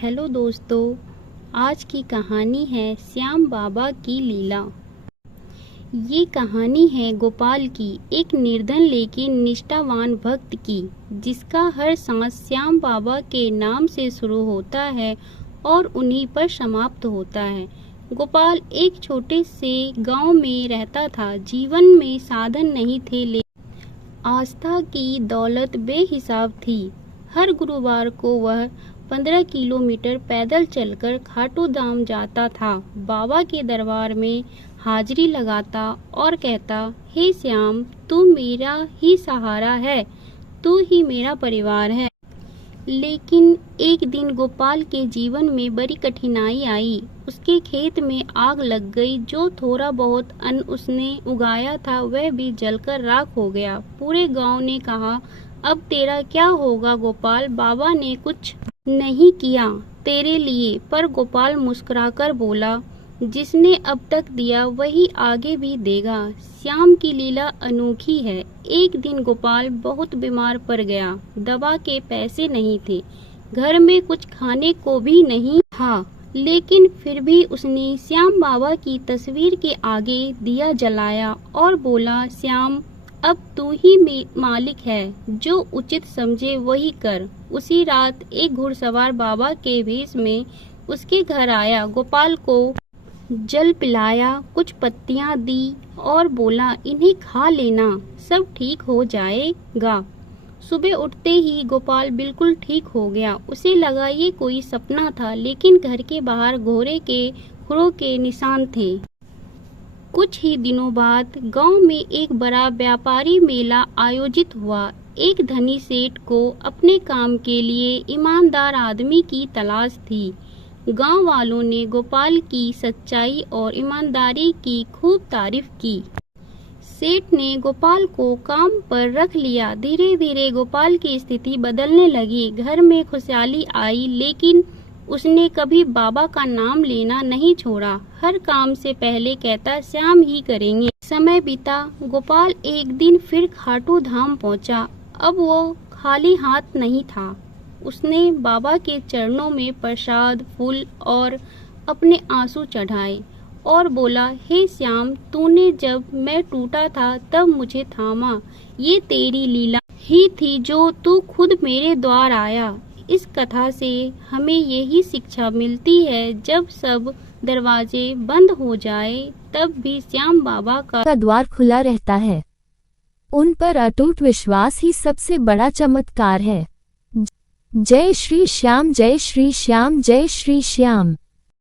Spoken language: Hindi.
हेलो दोस्तों, आज की कहानी है श्याम बाबा की लीला। ये कहानी है गोपाल की, एक निर्धन लेकिन निष्ठावान भक्त की, जिसका हर सांस श्याम बाबा के नाम से शुरू होता है और उन्हीं पर समाप्त होता है। गोपाल एक छोटे से गांव में रहता था। जीवन में साधन नहीं थे, लेकिन आस्था की दौलत बेहिसाब थी। हर गुरुवार को वह 15 किलोमीटर पैदल चलकर खाटू धाम जाता था। बाबा के दरबार में हाजिरी लगाता और कहता, हे श्याम, तू मेरा ही सहारा है, तू ही मेरा परिवार है। लेकिन एक दिन गोपाल के जीवन में बड़ी कठिनाई आई। उसके खेत में आग लग गई। जो थोड़ा बहुत अन्न उसने उगाया था वह भी जलकर राख हो गया। पूरे गांव ने कहा, अब तेरा क्या होगा गोपाल? बाबा ने कुछ नहीं किया तेरे लिए। पर गोपाल मुस्कुराकर बोला, जिसने अब तक दिया वही आगे भी देगा। श्याम की लीला अनोखी है। एक दिन गोपाल बहुत बीमार पड़ गया। दवा के पैसे नहीं थे, घर में कुछ खाने को भी नहीं था, लेकिन फिर भी उसने श्याम बाबा की तस्वीर के आगे दिया जलाया और बोला, श्याम, अब तू ही मालिक है, जो उचित समझे वही कर। उसी रात एक घुड़सवार बाबा के भेष में उसके घर आया। गोपाल को जल पिलाया, कुछ पत्तियां दी और बोला, इन्हें खा लेना, सब ठीक हो जाएगा। सुबह उठते ही गोपाल बिल्कुल ठीक हो गया। उसे लगा ये कोई सपना था, लेकिन घर के बाहर घोड़े के खुरों के निशान थे। कुछ ही दिनों बाद गांव में एक बड़ा व्यापारी मेला आयोजित हुआ। एक धनी सेठ को अपने काम के लिए ईमानदार आदमी की तलाश थी। गांव वालों ने गोपाल की सच्चाई और ईमानदारी की खूब तारीफ की। सेठ ने गोपाल को काम पर रख लिया। धीरे धीरे गोपाल की स्थिति बदलने लगी। घर में खुशहाली आई, लेकिन उसने कभी बाबा का नाम लेना नहीं छोड़ा। हर काम से पहले कहता, श्याम ही करेंगे। समय बीता। गोपाल एक दिन फिर खाटू धाम पहुंचा। अब वो खाली हाथ नहीं था। उसने बाबा के चरणों में प्रसाद, फूल और अपने आंसू चढ़ाए और बोला, हे श्याम, तूने जब मैं टूटा था तब मुझे थामा। ये तेरी लीला ही थी जो तू खुद मेरे द्वार आया। इस कथा से हमें यही शिक्षा मिलती है, जब सब दरवाजे बंद हो जाए तब भी श्याम बाबा का द्वार खुला रहता है। उन पर अटूट विश्वास ही सबसे बड़ा चमत्कार है। जय श्री श्याम, जय श्री श्याम, जय श्री श्याम।